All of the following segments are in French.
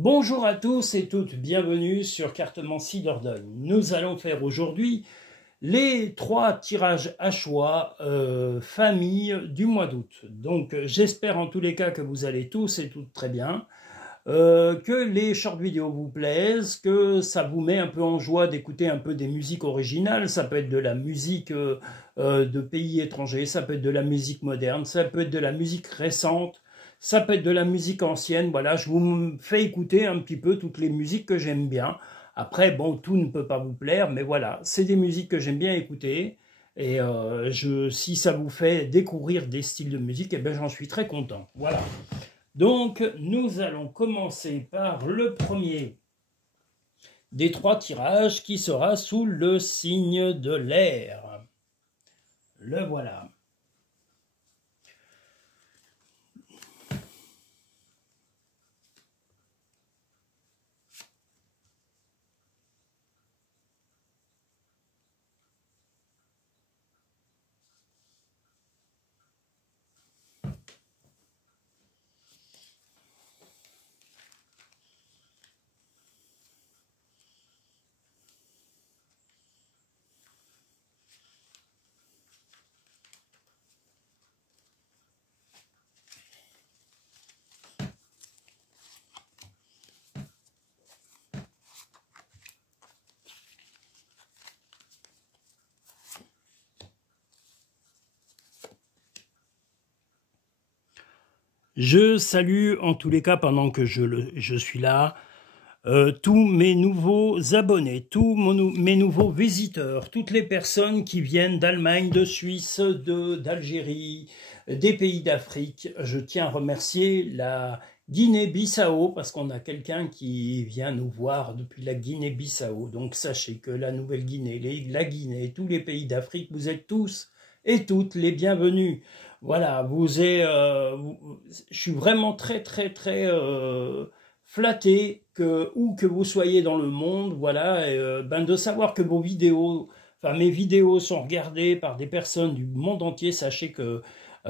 Bonjour à tous et toutes, bienvenue sur Cartomancie Dordogne. Nous allons faire aujourd'hui les 3 tirages à choix famille du mois d'août. Donc j'espère en tous les cas que vous allez tous et toutes très bien, que les short vidéos vous plaisent, que ça vous met un peu en joie d'écouter un peu des musiques originales. Ça peut être de la musique de pays étrangers, ça peut être de la musique moderne, ça peut être de la musique récente, ça peut être de la musique ancienne. Voilà, je vous fais écouter un petit peu toutes les musiques que j'aime bien. Après, bon, tout ne peut pas vous plaire, mais voilà, c'est des musiques que j'aime bien écouter. Et si ça vous fait découvrir des styles de musique, eh ben, j'en suis très content. Voilà. Donc, nous allons commencer par le premier des 3 tirages qui sera sous le signe de l'air. Le voilà. Je salue en tous les cas, pendant que je suis là, tous mes nouveaux abonnés, mes nouveaux visiteurs, toutes les personnes qui viennent d'Allemagne, de Suisse, d'Algérie, des pays d'Afrique. Je tiens à remercier la Guinée-Bissau, parce qu'on a quelqu'un qui vient nous voir depuis la Guinée-Bissau. Donc sachez que la Nouvelle-Guinée, la Guinée, tous les pays d'Afrique, vous êtes tous et toutes les bienvenus. Voilà, je suis vraiment très flatté que où que vous soyez dans le monde, voilà, de savoir que vos vidéos, enfin mes vidéos sont regardées par des personnes du monde entier. Sachez que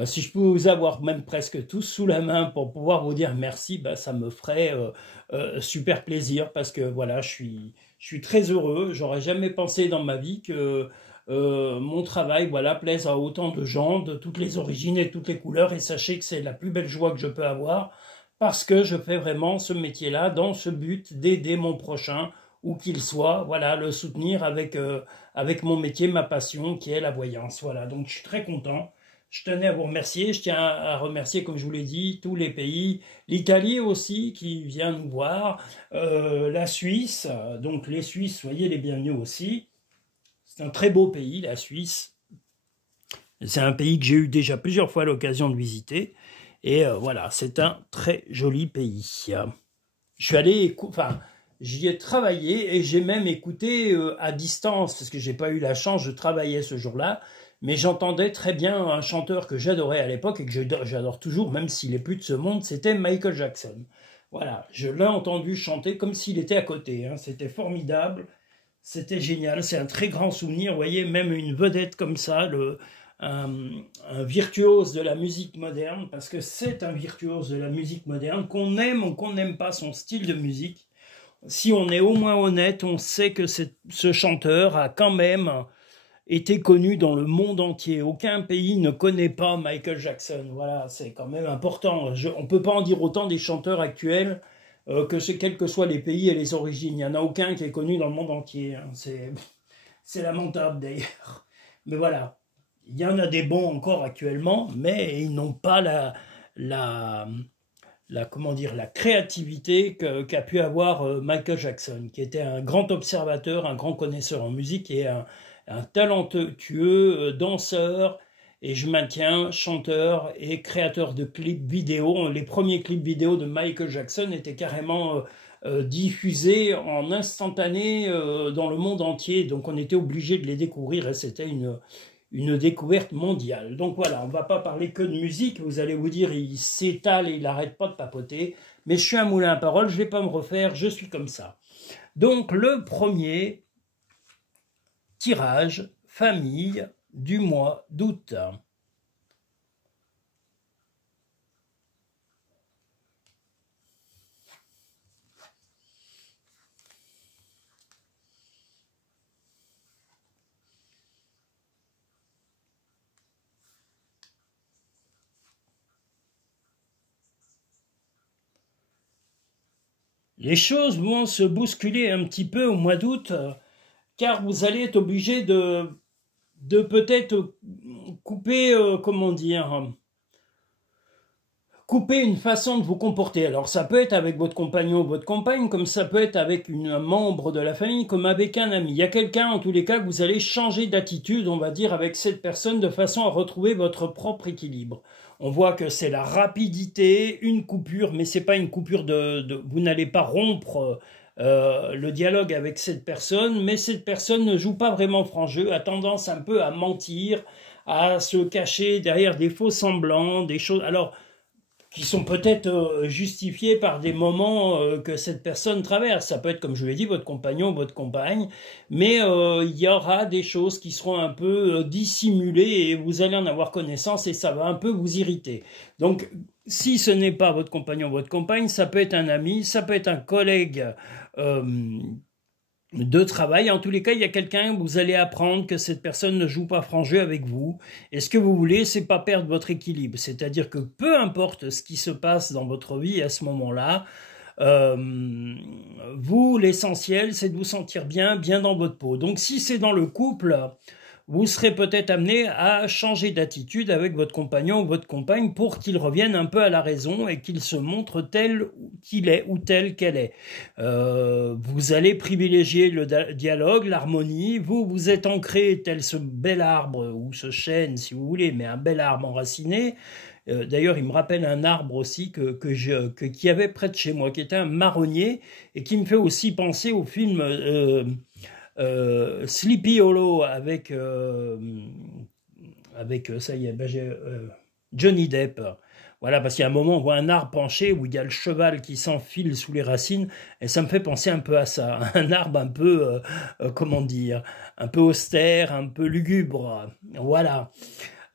si je peux vous avoir même presque tous sous la main pour pouvoir vous dire merci, bah, ça me ferait super plaisir, parce que voilà, je suis très heureux. J'aurais jamais pensé dans ma vie que mon travail, voilà, plaise à autant de gens de toutes les origines et toutes les couleurs. Et sachez que c'est la plus belle joie que je peux avoir, parce que je fais vraiment ce métier-là dans ce but d'aider mon prochain, où qu'il soit, voilà, le soutenir avec mon métier, ma passion, qui est la voyance. Voilà, donc je suis très content. Je tenais à vous remercier. Je tiens à remercier, comme je vous l'ai dit, tous les pays, l'Italie aussi qui vient nous voir, la Suisse. Donc les Suisses, soyez les bienvenus aussi. C'est un très beau pays, la Suisse. C'est un pays que j'ai eu déjà plusieurs fois l'occasion de visiter. Et voilà, c'est un très joli pays. Je suis allé, enfin, j'y ai travaillé et j'ai même écouté à distance, parce que j'ai pas eu la chance, je travaillais ce jour-là, mais j'entendais très bien un chanteur que j'adorais à l'époque et que j'adore toujours, même s'il est plus de ce monde, c'était Michael Jackson. Voilà, je l'ai entendu chanter comme s'il était à côté, hein. C'était formidable. C'était génial, c'est un très grand souvenir. Vous voyez, même une vedette comme ça, un, un virtuose de la musique moderne, parce que c'est un virtuose de la musique moderne, qu'on aime ou qu'on n'aime pas son style de musique. Si on est au moins honnête, on sait que ce chanteur a quand même été connu dans le monde entier. Aucun pays ne connaît pas Michael Jackson. Voilà, c'est quand même important. On ne peut pas en dire autant des chanteurs actuels, quels que soient les pays et les origines. Il n'y en a aucun qui est connu dans le monde entier, hein. C'est lamentable d'ailleurs. Mais voilà, il y en a des bons encore actuellement, mais ils n'ont pas comment dire, la créativité qu'a pu avoir Michael Jackson, qui était un grand observateur, un grand connaisseur en musique et un talentueux danseur, et je maintiens, chanteur et créateur de clips vidéo. Les premiers clips vidéo de Michael Jackson étaient carrément diffusés en instantané dans le monde entier, donc on était obligé de les découvrir, et c'était une découverte mondiale. Donc voilà, on ne va pas parler que de musique. Vous allez vous dire, il s'étale et il n'arrête pas de papoter, mais je suis un moulin à paroles, je ne vais pas me refaire, je suis comme ça. Donc le premier tirage famille du mois d'août. Les choses vont se bousculer un petit peu au mois d'août, car vous allez être obligé de peut-être couper, comment dire, couper une façon de vous comporter. Alors ça peut être avec votre compagnon ou votre compagne, comme ça peut être avec un membre de la famille, comme avec un ami. Il y a quelqu'un, en tous les cas, que vous allez changer d'attitude, on va dire, avec cette personne, de façon à retrouver votre propre équilibre. On voit que c'est la rapidité, une coupure, mais c'est pas une coupure vous n'allez pas rompre le dialogue avec cette personne, mais cette personne ne joue pas vraiment franc jeu, a tendance un peu à mentir, à se cacher derrière des faux semblants, des choses. Alors qui sont peut-être justifiés par des moments que cette personne traverse. Ça peut être, comme je l'ai dit, votre compagnon, votre compagne, mais il y aura des choses qui seront un peu dissimulées et vous allez en avoir connaissance et ça va un peu vous irriter. Donc, si ce n'est pas votre compagnon, votre compagne, ça peut être un ami, ça peut être un collègue de travail. En tous les cas, il y a quelqu'un, vous allez apprendre que cette personne ne joue pas franc jeu avec vous. Et ce que vous voulez, c'est pas perdre votre équilibre. C'est-à-dire que peu importe ce qui se passe dans votre vie à ce moment-là, vous, l'essentiel, c'est de vous sentir bien, bien dans votre peau. Donc, si c'est dans le couple, vous serez peut-être amené à changer d'attitude avec votre compagnon ou votre compagne pour qu'il revienne un peu à la raison et qu'il se montre tel qu'il est ou tel qu'elle est. Vous allez privilégier le dialogue, l'harmonie. Vous êtes ancré tel ce bel arbre ou ce chêne, si vous voulez, mais un bel arbre enraciné. D'ailleurs, il me rappelle un arbre aussi qu'il y avait près de chez moi, qui était un marronnier, et qui me fait aussi penser au film Sleepy Hollow avec ça y est, Johnny Depp. Voilà, parce qu'il y a un moment, on voit un arbre penché où il y a le cheval qui s'enfile sous les racines, et ça me fait penser un peu à ça. Un arbre un peu, comment dire, un peu austère, un peu lugubre. Voilà.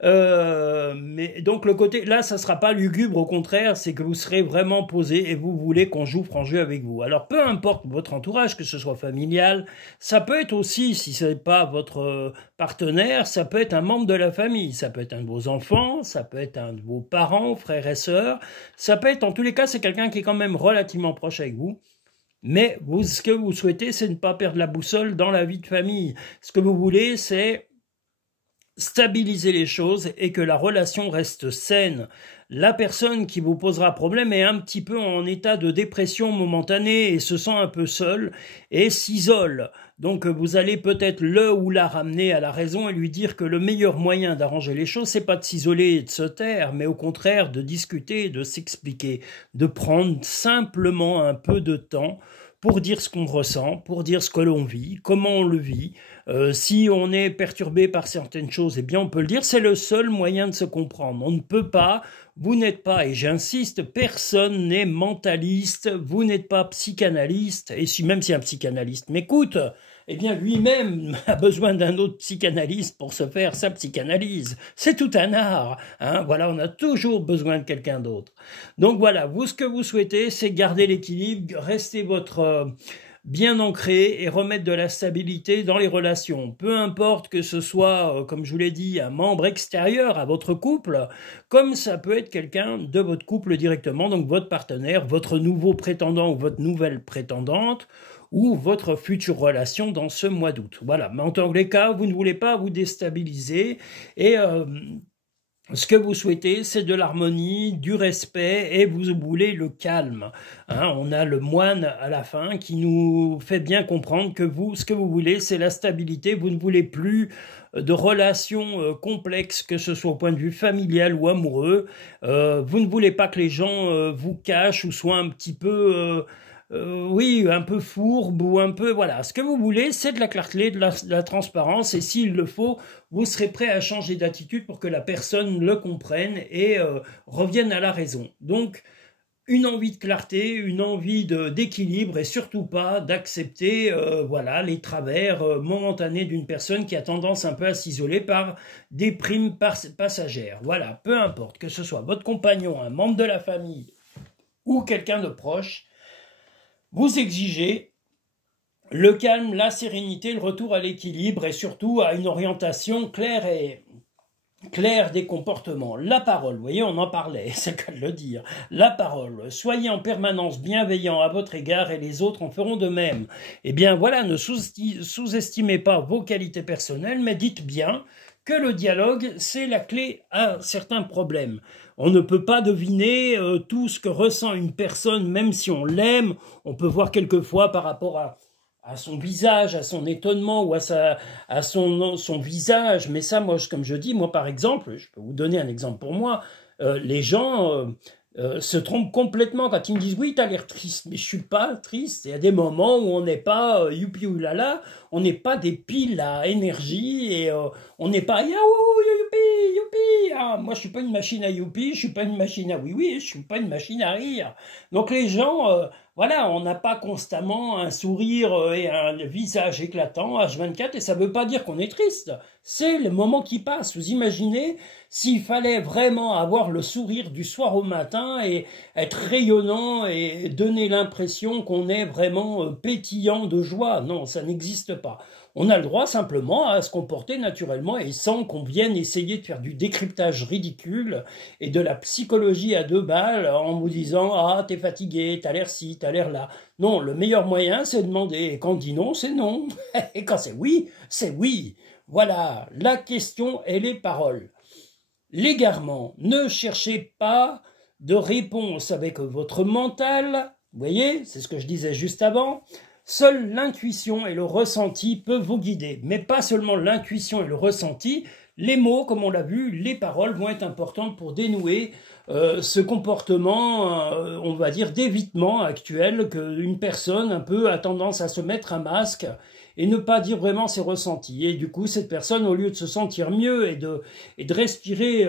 Mais donc le côté là, ça sera pas lugubre, au contraire, c'est que vous serez vraiment posé et vous voulez qu'on joue franc jeu avec vous. Alors peu importe votre entourage, que ce soit familial, ça peut être aussi, si c'est pas votre partenaire, ça peut être un membre de la famille, ça peut être un de vos enfants, ça peut être un de vos parents, frères et sœurs, ça peut être, en tous les cas, c'est quelqu'un qui est quand même relativement proche avec vous. Mais vous, ce que vous souhaitez, c'est ne pas perdre la boussole dans la vie de famille. Ce que vous voulez, c'est stabiliser les choses et que la relation reste saine. La personne qui vous posera problème est un petit peu en état de dépression momentanée et se sent un peu seule et s'isole. Donc vous allez peut-être le ou la ramener à la raison et lui dire que le meilleur moyen d'arranger les choses, c'est pas de s'isoler et de se taire, mais au contraire de discuter, de s'expliquer, de prendre simplement un peu de temps pour dire ce qu'on ressent, pour dire ce que l'on vit, comment on le vit. Si on est perturbé par certaines choses, eh bien on peut le dire, c'est le seul moyen de se comprendre. On ne peut pas, vous n'êtes pas, et j'insiste, personne n'est mentaliste, vous n'êtes pas psychanalyste, et même si un psychanalyste m'écoute, eh bien lui-même a besoin d'un autre psychanalyste pour se faire sa psychanalyse. C'est tout un art, hein. Voilà, on a toujours besoin de quelqu'un d'autre. Donc voilà, vous, ce que vous souhaitez, c'est garder l'équilibre, rester bien ancré et remettre de la stabilité dans les relations. Peu importe que ce soit, comme je vous l'ai dit, un membre extérieur à votre couple, comme ça peut être quelqu'un de votre couple directement, donc votre partenaire, votre nouveau prétendant ou votre nouvelle prétendante, ou votre future relation dans ce mois d'août. Voilà, mais en tous les cas, vous ne voulez pas vous déstabiliser et ce que vous souhaitez, c'est de l'harmonie, du respect et vous voulez le calme. Hein, on a le moine à la fin qui nous fait bien comprendre que vous, ce que vous voulez, c'est la stabilité. Vous ne voulez plus de relations complexes, que ce soit au point de vue familial ou amoureux. Vous ne voulez pas que les gens vous cachent ou soient un petit peu... oui, un peu fourbe ou un peu... Voilà, ce que vous voulez, c'est de la clarté, de la transparence, et s'il le faut, vous serez prêt à changer d'attitude pour que la personne le comprenne et revienne à la raison. Donc, une envie de clarté, une envie d'équilibre, et surtout pas d'accepter voilà, les travers momentanés d'une personne qui a tendance un peu à s'isoler par des primes passagères. Voilà, peu importe, que ce soit votre compagnon, un membre de la famille ou quelqu'un de proche, vous exigez le calme, la sérénité, le retour à l'équilibre et surtout à une orientation claire clair des comportements. La parole, vous voyez, on en parlait, c'est le cas de le dire. La parole, soyez en permanence bienveillant à votre égard et les autres en feront de même. Eh bien voilà, ne sous-estimez pas vos qualités personnelles, mais dites bien que le dialogue, c'est la clé à certains problèmes. On ne peut pas deviner tout ce que ressent une personne, même si on l'aime. On peut voir quelquefois par rapport à son visage, à son étonnement ou à son visage. Mais ça, moi, comme je dis, moi, par exemple, je peux vous donner un exemple pour moi, les gens se trompent complètement quand ils me disent « Oui, tu as l'air triste », mais je suis pas triste. Il y a des moments où on n'est pas youpi oulala, on n'est pas des piles à énergie et on n'est pas « Yaou, youpi, youpi ». Ah, moi, je suis pas une machine à youpi, je suis pas une machine à oui-oui, je suis pas une machine à rire. Donc les gens... voilà, on n'a pas constamment un sourire et un visage éclatant H24 et ça ne veut pas dire qu'on est triste. C'est le moment qui passe. Vous imaginez s'il fallait vraiment avoir le sourire du soir au matin et être rayonnant et donner l'impression qu'on est vraiment pétillant de joie. Non, ça n'existe pas. On a le droit simplement à se comporter naturellement et sans qu'on vienne essayer de faire du décryptage ridicule et de la psychologie à 2 balles en vous disant « Ah, t'es fatigué, t'as l'air ci, t'as l'air là ». Non, le meilleur moyen, c'est de demander. Et quand on dit non, c'est non. Et quand c'est oui, c'est oui. Voilà, la question et les paroles. L'égarement, ne cherchez pas de réponse avec votre mental. Vous voyez, c'est ce que je disais juste avant. Seule l'intuition et le ressenti peuvent vous guider, mais pas seulement l'intuition et le ressenti. Les mots, comme on l'a vu, les paroles vont être importantes pour dénouer ce comportement, on va dire, d'évitement actuel qu'une personne un peu a tendance à se mettre un masque et ne pas dire vraiment ses ressentis. Et du coup, cette personne, au lieu de se sentir mieux et de respirer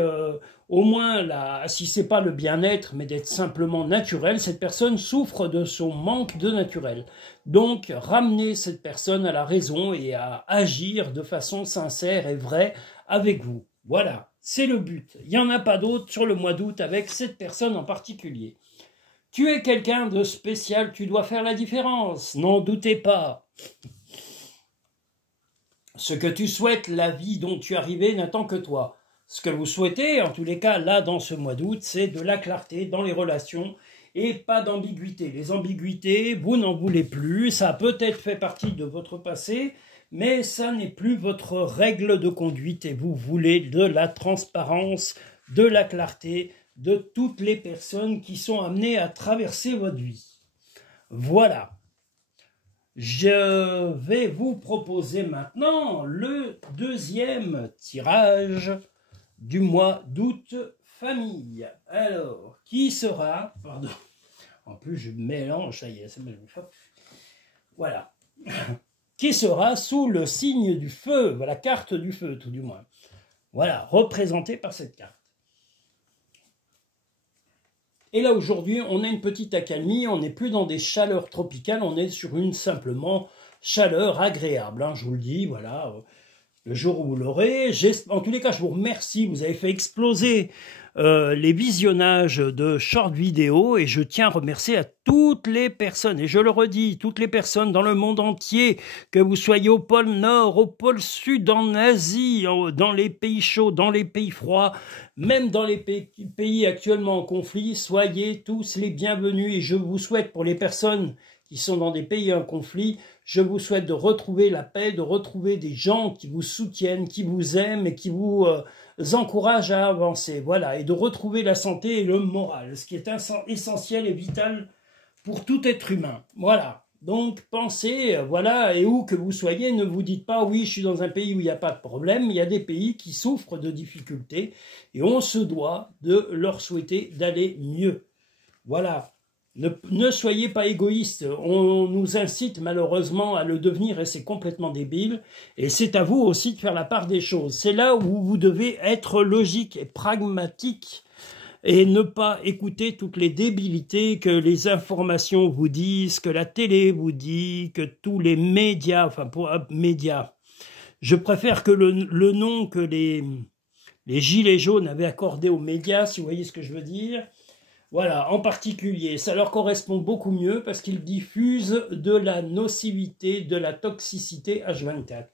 au moins, si c'est pas le bien-être, mais d'être simplement naturel, cette personne souffre de son manque de naturel. Donc, ramener cette personne à la raison et à agir de façon sincère et vraie avec vous. Voilà, c'est le but. Il n'y en a pas d'autre sur le mois d'août avec cette personne en particulier. Tu es quelqu'un de spécial, tu dois faire la différence, n'en doutez pas. Ce que tu souhaites, la vie dont tu es arrivé n'attend que toi. Ce que vous souhaitez, en tous les cas, là, dans ce mois d'août, c'est de la clarté dans les relations et pas d'ambiguïté. Les ambiguïtés, vous n'en voulez plus, ça a peut-être fait partie de votre passé, mais ça n'est plus votre règle de conduite et vous voulez de la transparence, de la clarté de toutes les personnes qui sont amenées à traverser votre vie. Voilà. Je vais vous proposer maintenant le deuxième tirage du mois d'août famille. Alors, qui sera... Pardon. En plus, je mélange, ça y est, c'est même... Voilà. Qui sera sous le signe du feu, la carte du feu, tout du moins. Voilà, représenté par cette carte. Et là, aujourd'hui, on a une petite accalmie, on n'est plus dans des chaleurs tropicales, on est sur une simplement chaleur agréable. Hein, je vous le dis, voilà, le jour où vous l'aurez. En tous les cas, je vous remercie, vous avez fait exploser les visionnages de short vidéo et je tiens à remercier à toutes les personnes, et je le redis, toutes les personnes dans le monde entier, que vous soyez au pôle Nord, au pôle Sud, en Asie, dans les pays chauds, dans les pays froids, même dans les pays actuellement en conflit, soyez tous les bienvenus et je vous souhaite pour les personnes qui sont dans des pays en conflit, je vous souhaite de retrouver la paix, de retrouver des gens qui vous soutiennent, qui vous aiment et qui vous encouragent à avancer. Voilà, et de retrouver la santé et le moral, ce qui est essentiel et vital pour tout être humain. Voilà, donc pensez, voilà, et où que vous soyez, ne vous dites pas « oui, je suis dans un pays où il n'y a pas de problème », il y a des pays qui souffrent de difficultés et on se doit de leur souhaiter d'aller mieux. Voilà. Ne soyez pas égoïstes, on nous incite malheureusement à le devenir et c'est complètement débile. Et c'est à vous aussi de faire la part des choses. C'est là où vous devez être logique et pragmatique et ne pas écouter toutes les débilités que les informations vous disent, que la télé vous dit, que tous les médias, enfin pour médias. Je préfère que le nom que les gilets jaunes avaient accordé aux médias, si vous voyez ce que je veux dire. Voilà, en particulier, ça leur correspond beaucoup mieux parce qu'ils diffusent de la nocivité, de la toxicité H24.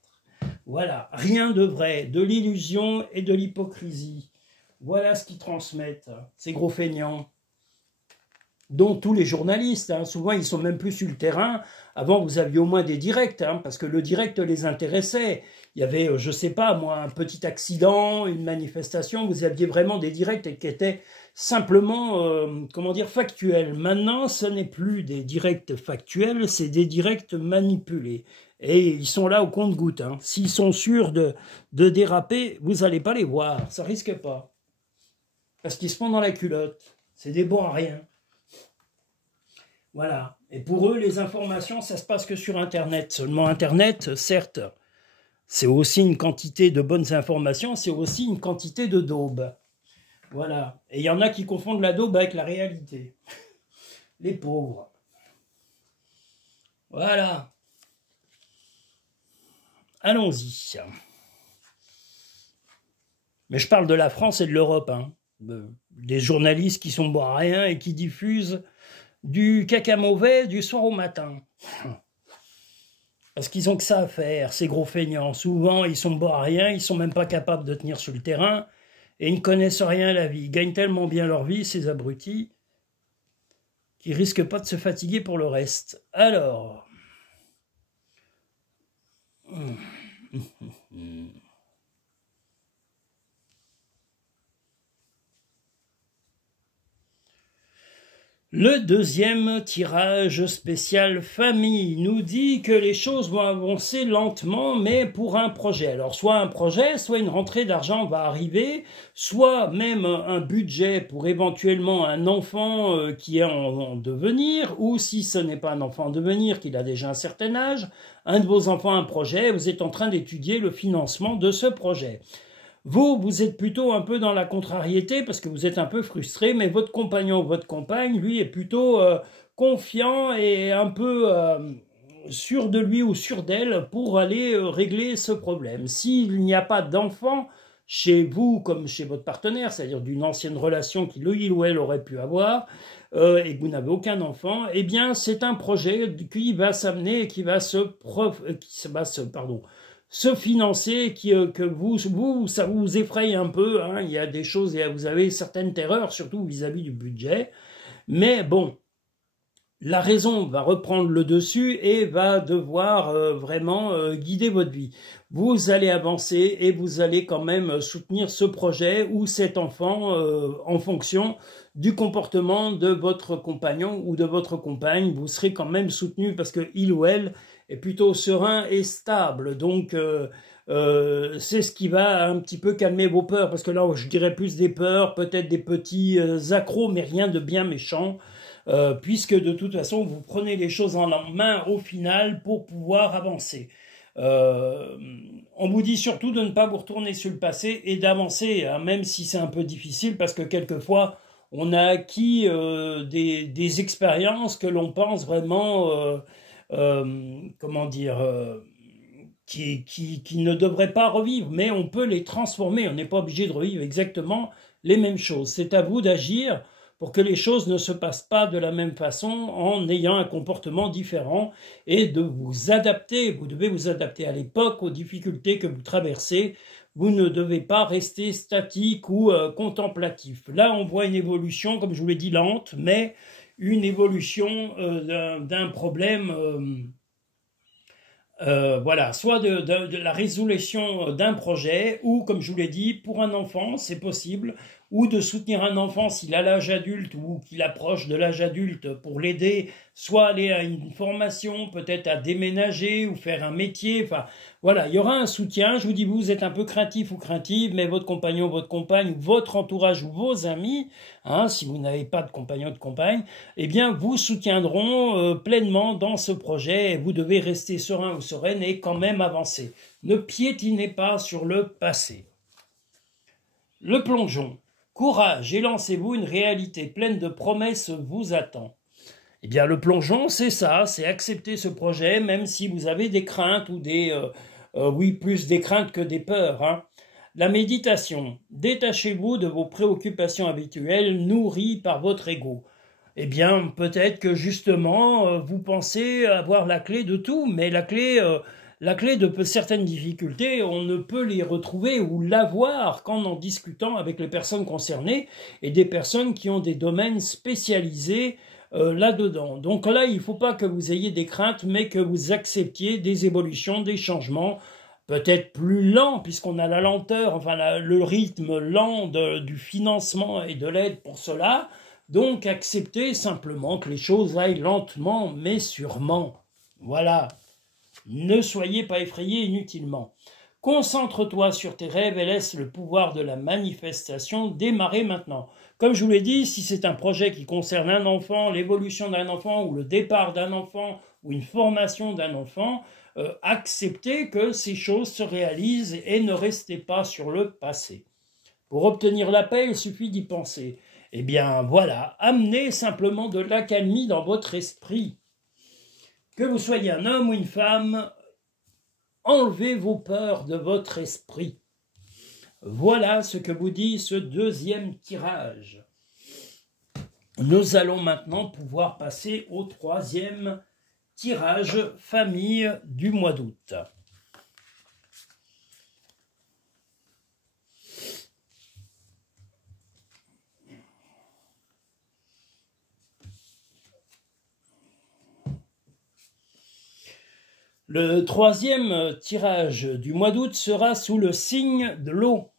Voilà, rien de vrai, de l'illusion et de l'hypocrisie. Voilà ce qu'ils transmettent, ces gros feignants. Dont tous les journalistes, hein. Souvent ils sont même plus sur le terrain. Avant vous aviez au moins des directs, hein, parce que le direct les intéressait. Il y avait, je sais pas moi, un petit accident, une manifestation, vous aviez vraiment des directs qui étaient simplement, comment dire, factuels. Maintenant ce n'est plus des directs factuels, c'est des directs manipulés. Et ils sont là au compte-gouttes, hein. S'ils sont sûrs de déraper, vous n'allez pas les voir, ça risque pas. Parce qu'ils se font dans la culotte, c'est des bons à rien. Voilà. Et pour eux, les informations, ça se passe que sur Internet. Seulement Internet, certes, c'est aussi une quantité de bonnes informations, c'est aussi une quantité de daube. Voilà. Et il y en a qui confondent la daube avec la réalité. Les pauvres. Voilà. Allons-y. Mais je parle de la France et de l'Europe, hein. Des journalistes qui sont bons à rien et qui diffusent du caca mauvais du soir au matin. Parce qu'ils ont que ça à faire, ces gros feignants. Souvent, ils sont bons à rien, ils sont même pas capables de tenir sur le terrain, et ils ne connaissent rien à la vie. Ils gagnent tellement bien leur vie, ces abrutis, qu'ils risquent pas de se fatiguer pour le reste. Alors... Le deuxième tirage spécial famille nous dit que les choses vont avancer lentement, mais pour un projet. Alors, soit un projet, soit une rentrée d'argent va arriver, soit même un budget pour éventuellement un enfant qui est en devenir, ou si ce n'est pas un enfant en devenir, qu'il a déjà un certain âge, un de vos enfants a un projet, vous êtes en train d'étudier le financement de ce projet. Vous êtes plutôt un peu dans la contrariété parce que vous êtes un peu frustré, mais votre compagnon ou votre compagne, lui, est plutôt confiant et un peu sûr de lui ou sûr d'elle pour aller régler ce problème. S'il n'y a pas d'enfant chez vous comme chez votre partenaire, c'est-à-dire d'une ancienne relation qu'il ou elle aurait pu avoir, et que vous n'avez aucun enfant, eh bien c'est un projet qui va s'amener et qui va se financer, que ça vous effraie un peu, hein. Il y a des choses, vous avez certaines terreurs, surtout vis-à-vis du budget, mais bon, la raison va reprendre le dessus et va devoir vraiment guider votre vie. Vous allez avancer et vous allez quand même soutenir ce projet ou cet enfant en fonction du comportement de votre compagnon ou de votre compagne. Vous serez quand même soutenu parce que il ou elle est plutôt serein et stable. Donc, c'est ce qui va un petit peu calmer vos peurs. Parce que là, je dirais plus des peurs, peut-être des petits accros, mais rien de bien méchant. Puisque de toute façon, vous prenez les choses en main au final pour pouvoir avancer. On vous dit surtout de ne pas vous retourner sur le passé et d'avancer, hein, même si c'est un peu difficile, parce que quelquefois, on a acquis des expériences que l'on pense vraiment... comment dire, qui ne devraient pas revivre, mais on peut les transformer, on n'est pas obligé de revivre exactement les mêmes choses. C'est à vous d'agir pour que les choses ne se passent pas de la même façon en ayant un comportement différent et de vous adapter. Vous devez vous adapter à l'époque, aux difficultés que vous traversez. Vous ne devez pas rester statique ou contemplatif. Là, on voit une évolution, comme je vous l'ai dit, lente, mais une évolution d'un problème, voilà, soit de la résolution d'un projet, ou comme je vous l'ai dit, pour un enfant, c'est possible, ou de soutenir un enfant s'il a l'âge adulte ou qu'il approche de l'âge adulte pour l'aider, soit aller à une formation, peut-être à déménager ou faire un métier, enfin voilà, il y aura un soutien. Je vous dis, vous êtes un peu craintif ou craintive, mais votre compagnon, votre compagne, votre entourage ou vos amis, hein, si vous n'avez pas de compagnon ou de compagne, eh bien vous soutiendront pleinement dans ce projet et vous devez rester serein ou sereine et quand même avancer. Ne piétinez pas sur le passé. Le plongeon. Courage et lancez-vous, une réalité pleine de promesses vous attend. Eh bien, le plongeon, c'est ça, c'est accepter ce projet, même si vous avez des craintes ou oui, plus des craintes que des peurs, hein. La méditation. Détachez-vous de vos préoccupations habituelles nourries par votre ego. Eh bien, peut-être que justement, vous pensez avoir la clé de tout, mais la clé, la clé de certaines difficultés, on ne peut les retrouver ou l'avoir qu'en en discutant avec les personnes concernées et des personnes qui ont des domaines spécialisés là-dedans. Donc là, il ne faut pas que vous ayez des craintes, mais que vous acceptiez des évolutions, des changements, peut-être plus lents, puisqu'on a la lenteur, enfin le rythme lent du financement et de l'aide pour cela. Donc acceptez simplement que les choses aillent lentement, mais sûrement. Voilà. Ne soyez pas effrayés inutilement. Concentre-toi sur tes rêves et laisse le pouvoir de la manifestation démarrer maintenant. Comme je vous l'ai dit, si c'est un projet qui concerne un enfant, l'évolution d'un enfant ou le départ d'un enfant ou une formation d'un enfant, acceptez que ces choses se réalisent et ne restez pas sur le passé. Pour obtenir la paix, il suffit d'y penser. Eh bien voilà, amenez simplement de l'accalmie dans votre esprit. Que vous soyez un homme ou une femme, enlevez vos peurs de votre esprit. Voilà ce que vous dit ce deuxième tirage. Nous allons maintenant pouvoir passer au troisième tirage famille du mois d'août. Le troisième tirage du mois d'août sera sous le signe de l'eau.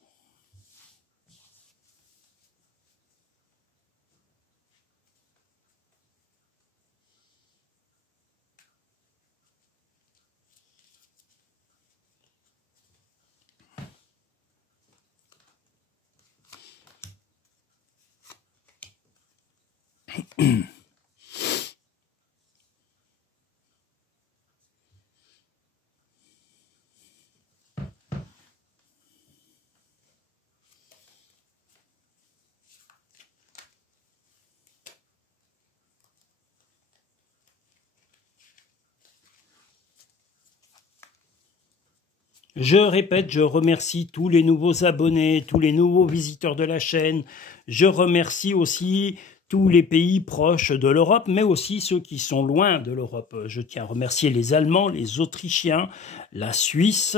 Je répète, je remercie tous les nouveaux abonnés, tous les nouveaux visiteurs de la chaîne. Je remercie aussi tous les pays proches de l'Europe, mais aussi ceux qui sont loin de l'Europe. Je tiens à remercier les Allemands, les Autrichiens, la Suisse,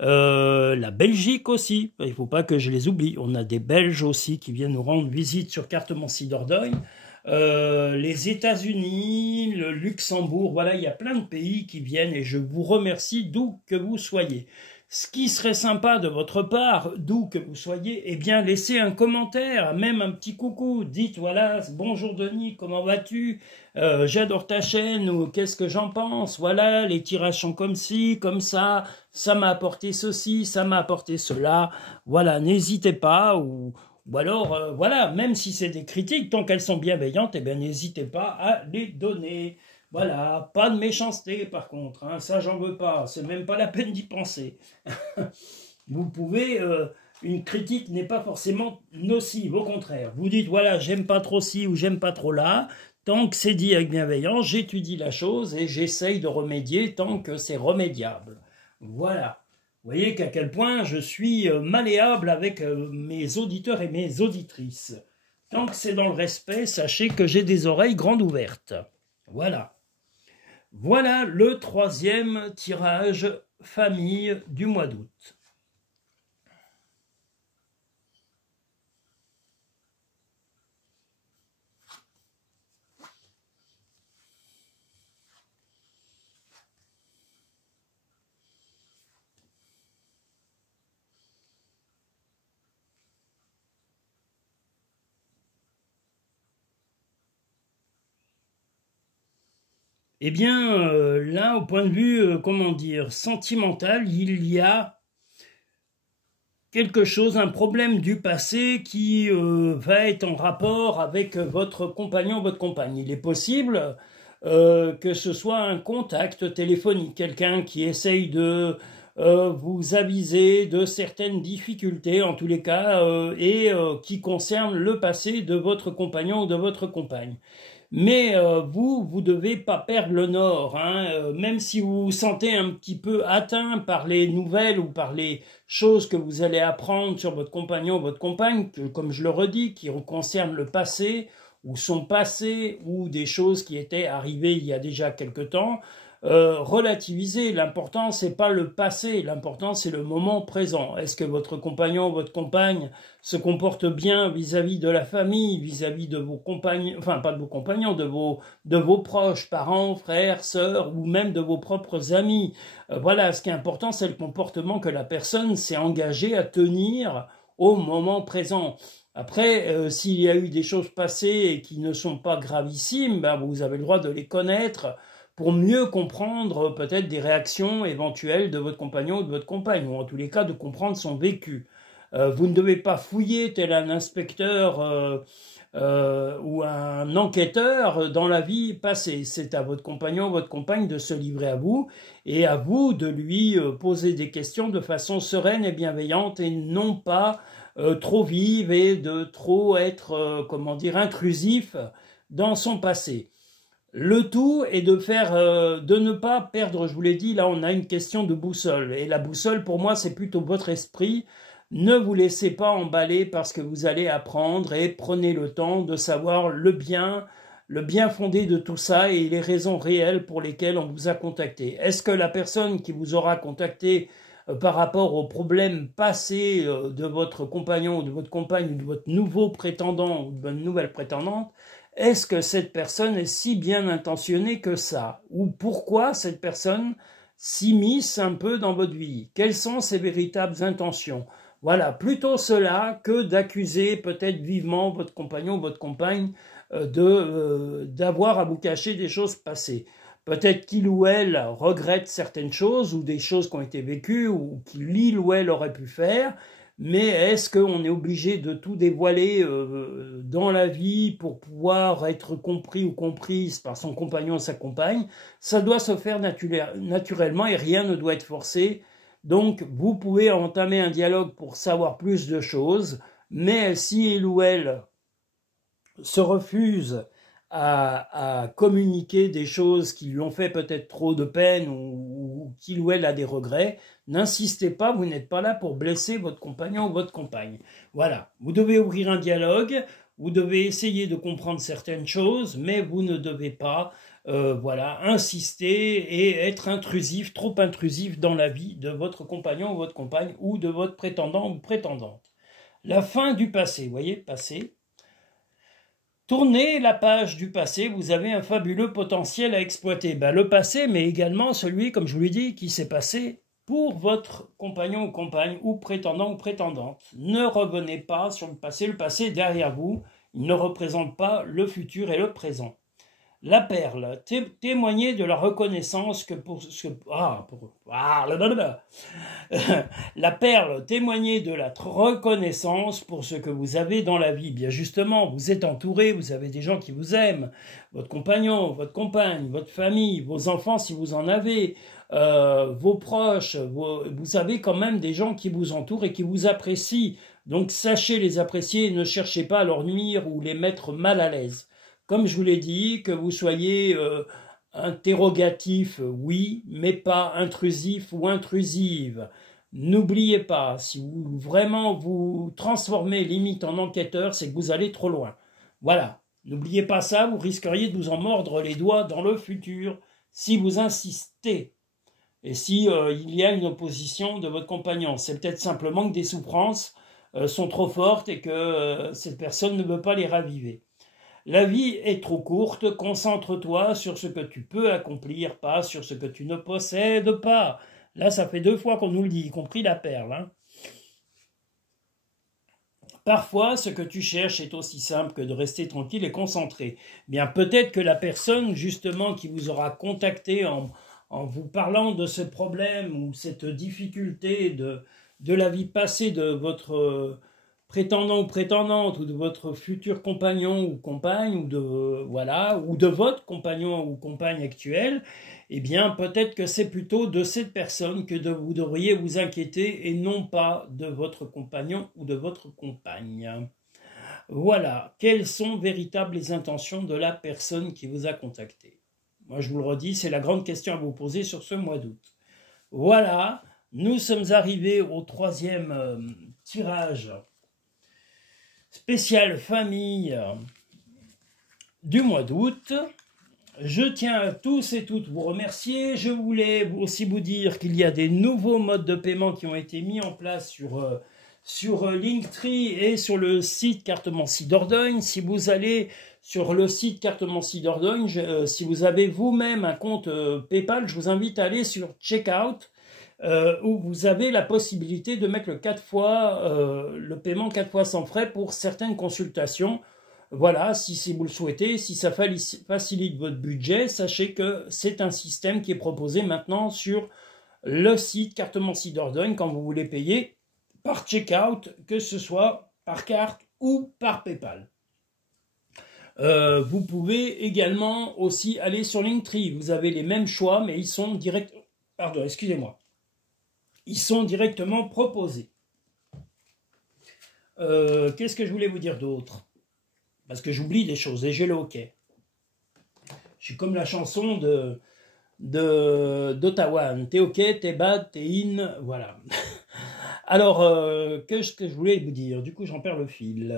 la Belgique aussi. Il ne faut pas que je les oublie. On a des Belges aussi qui viennent nous rendre visite sur Cartemancy-Dordogne. Les États-Unis, le Luxembourg, voilà, il y a plein de pays qui viennent et je vous remercie d'où que vous soyez. Ce qui serait sympa de votre part, d'où que vous soyez, eh bien laissez un commentaire, même un petit coucou, dites voilà, bonjour Denis, comment vas-tu, j'adore ta chaîne, ou qu'est-ce que j'en pense, voilà, les tirages sont comme ci, comme ça m'a apporté ceci, ça m'a apporté cela, voilà, n'hésitez pas, ou alors, voilà, même si c'est des critiques, tant qu'elles sont bienveillantes, eh bien, n'hésitez pas à les donner. Voilà, pas de méchanceté par contre, hein, ça j'en veux pas, c'est même pas la peine d'y penser. Vous pouvez, une critique n'est pas forcément nocive, au contraire. Vous dites, voilà, j'aime pas trop ci ou j'aime pas trop là, tant que c'est dit avec bienveillance, j'étudie la chose et j'essaye de remédier tant que c'est remédiable. Voilà. Vous voyez qu'à quel point je suis malléable avec mes auditeurs et mes auditrices. Tant que c'est dans le respect, sachez que j'ai des oreilles grandes ouvertes. Voilà. Voilà le troisième tirage famille du mois d'août. Eh bien, là, au point de vue, comment dire, sentimental, il y a quelque chose, un problème du passé qui va être en rapport avec votre compagnon, votre compagne. Il est possible que ce soit un contact téléphonique, quelqu'un qui essaye de vous aviser de certaines difficultés, en tous les cas, et qui concerne le passé de votre compagnon ou de votre compagne. Mais vous devez pas perdre le nord, hein, même si vous vous sentez un petit peu atteint par les nouvelles ou par les choses que vous allez apprendre sur votre compagnon ou votre compagne, comme je le redis, qui concernent le passé ou son passé ou des choses qui étaient arrivées il y a déjà quelque temps. relativiser. L'important, c'est pas le passé, l'important, c'est le moment présent. Est-ce que votre compagnon, votre compagne se comporte bien vis-à-vis de la famille, vis-à-vis de vos compagnons, enfin pas de vos compagnons, de vos proches, parents, frères, sœurs, ou même de vos propres amis. Voilà, ce qui est important, c'est le comportement que la personne s'est engagée à tenir au moment présent. Après, s'il y a eu des choses passées et qui ne sont pas gravissimes, ben, vous avez le droit de les connaître pour mieux comprendre peut-être des réactions éventuelles de votre compagnon ou de votre compagne, ou en tous les cas de comprendre son vécu. Vous ne devez pas fouiller tel un inspecteur ou un enquêteur dans la vie passée. C'est à votre compagnon ou votre compagne de se livrer à vous et à vous de lui poser des questions de façon sereine et bienveillante et non pas trop vive et de trop être, comment dire, intrusif dans son passé. Le tout est de faire, de ne pas perdre, je vous l'ai dit, là on a une question de boussole. Et la boussole, pour moi, c'est plutôt votre esprit. Ne vous laissez pas emballer parce que vous allez apprendre et prenez le temps de savoir le bien fondé de tout ça et les raisons réelles pour lesquelles on vous a contacté. Est-ce que la personne qui vous aura contacté par rapport aux problèmes passés de votre compagnon ou de votre compagne ou de votre nouveau prétendant ou de votre nouvelle prétendante, est-ce que cette personne est si bien intentionnée que ça? Ou pourquoi cette personne s'immisce un peu dans votre vie? Quelles sont ses véritables intentions? Voilà, plutôt cela que d'accuser peut-être vivement votre compagnon ou votre compagne d'avoir à vous cacher des choses passées. Peut-être qu'il ou elle regrette certaines choses ou des choses qui ont été vécues ou qu'il ou elle aurait pu faire. Mais est-ce qu'on est obligé de tout dévoiler dans la vie pour pouvoir être compris ou comprise par son compagnon ou sa compagne? Ça doit se faire naturellement et rien ne doit être forcé. Donc, vous pouvez entamer un dialogue pour savoir plus de choses, mais si il ou elle se refuse à communiquer des choses qui lui ont fait peut-être trop de peine ou qu'il ou elle a des regrets, n'insistez pas, vous n'êtes pas là pour blesser votre compagnon ou votre compagne. Voilà, vous devez ouvrir un dialogue, vous devez essayer de comprendre certaines choses, mais vous ne devez pas voilà, insister et être intrusif, trop intrusif dans la vie de votre compagnon ou votre compagne ou de votre prétendant ou prétendante. La fin du passé, vous voyez, passé. Tournez la page du passé, vous avez un fabuleux potentiel à exploiter. Ben, le passé, mais également celui, comme je vous l'ai dit, qui s'est passé pour votre compagnon ou compagne, ou prétendant ou prétendante. Ne revenez pas sur le passé est derrière vous, il ne représente pas le futur et le présent. La perle, témoignez de la reconnaissance que pour ce... La perle, témoignez de la reconnaissance pour ce que vous avez dans la vie. Bien justement, vous êtes entouré, vous avez des gens qui vous aiment, votre compagnon, votre compagne, votre famille, vos enfants si vous en avez, vos proches, vous avez quand même des gens qui vous entourent et qui vous apprécient. Donc sachez les apprécier et ne cherchez pas à leur nuire ou les mettre mal à l'aise. Comme je vous l'ai dit, que vous soyez interrogatif, oui, mais pas intrusif ou intrusive. N'oubliez pas, si vous vraiment vous transformez limite en enquêteur, c'est que vous allez trop loin. Voilà, n'oubliez pas ça, vous risqueriez de vous en mordre les doigts dans le futur si vous insistez. Et si il y a une opposition de votre compagnon, c'est peut-être simplement que des souffrances sont trop fortes et que cette personne ne veut pas les raviver. La vie est trop courte, concentre-toi sur ce que tu peux accomplir, pas sur ce que tu ne possèdes pas. Là, ça fait 2 fois qu'on nous le dit, y compris la perle. Hein. Parfois, ce que tu cherches est aussi simple que de rester tranquille et concentré. Bien, peut-être que la personne, justement, qui vous aura contacté en vous parlant de ce problème ou cette difficulté de la vie passée de votre... prétendant ou prétendante, ou de votre futur compagnon ou compagne, ou de votre compagnon ou compagne actuelle, eh bien, peut-être que c'est plutôt de cette personne que vous devriez vous inquiéter et non pas de votre compagnon ou de votre compagne. Voilà, quelles sont véritables les intentions de la personne qui vous a contacté? Moi, je vous le redis, c'est la grande question à vous poser sur ce mois d'août. Voilà, nous sommes arrivés au 3e tirage spécial famille du mois d'août. Je tiens à tous et toutes vous remercier. Je voulais aussi vous dire qu'il y a des nouveaux modes de paiement qui ont été mis en place sur Linktree et sur le site Cartomancie Dordogne. Si vous allez sur le site Cartomancie Dordogne, si vous avez vous-même un compte PayPal, je vous invite à aller sur Checkout, où vous avez la possibilité de mettre le paiement 4 fois sans frais pour certaines consultations. Voilà, si vous le souhaitez, si ça facilite votre budget, sachez que c'est un système qui est proposé maintenant sur le site Cartomancie Dordogne quand vous voulez payer par checkout, que ce soit par carte ou par PayPal. Vous pouvez également aussi aller sur Linktree. Vous avez les mêmes choix, mais ils sont ils sont directement proposés. Qu'est-ce que je voulais vous dire d'autre? Parce que j'oublie des choses et j'ai le hockey. Je suis comme la chanson d'Ottawa. T'es ok, t'es bad, t'es in, voilà. Alors, qu'est-ce que je voulais vous dire? Du coup, j'en perds le fil.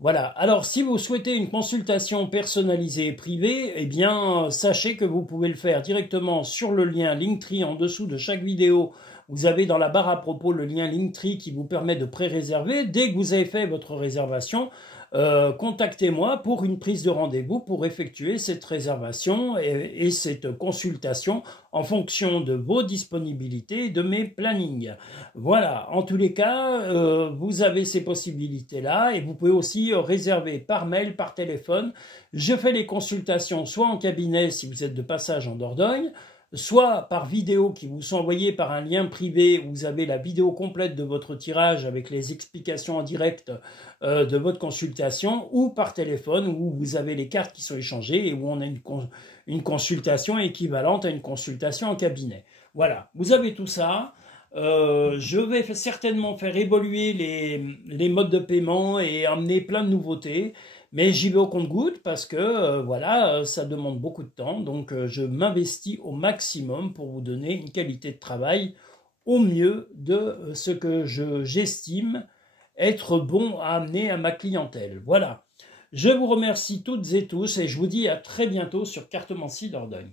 Voilà. Alors, si vous souhaitez une consultation personnalisée et privée, eh bien, sachez que vous pouvez le faire directement sur le lien Linktree en dessous de chaque vidéo. Vous avez dans la barre à propos le lien Linktree qui vous permet de pré-réserver. Dès que vous avez fait votre réservation, contactez-moi pour une prise de rendez-vous pour effectuer cette réservation et cette consultation en fonction de vos disponibilités et de mes plannings. Voilà, en tous les cas, vous avez ces possibilités-là et vous pouvez aussi réserver par mail, par téléphone. Je fais les consultations soit en cabinet si vous êtes de passage en Dordogne, soit par vidéo qui vous sont envoyées par un lien privé où vous avez la vidéo complète de votre tirage avec les explications en direct de votre consultation, ou par téléphone où vous avez les cartes qui sont échangées et où on a une consultation équivalente à une consultation en cabinet. Voilà, vous avez tout ça. Je vais certainement faire évoluer les modes de paiement et amener plein de nouveautés. Mais j'y vais au compte-gouttes parce que voilà, ça demande beaucoup de temps. Donc je m'investis au maximum pour vous donner une qualité de travail au mieux de ce que j'estime être bon à amener à ma clientèle. Voilà. Je vous remercie toutes et tous et je vous dis à très bientôt sur Cartomancie Dordogne.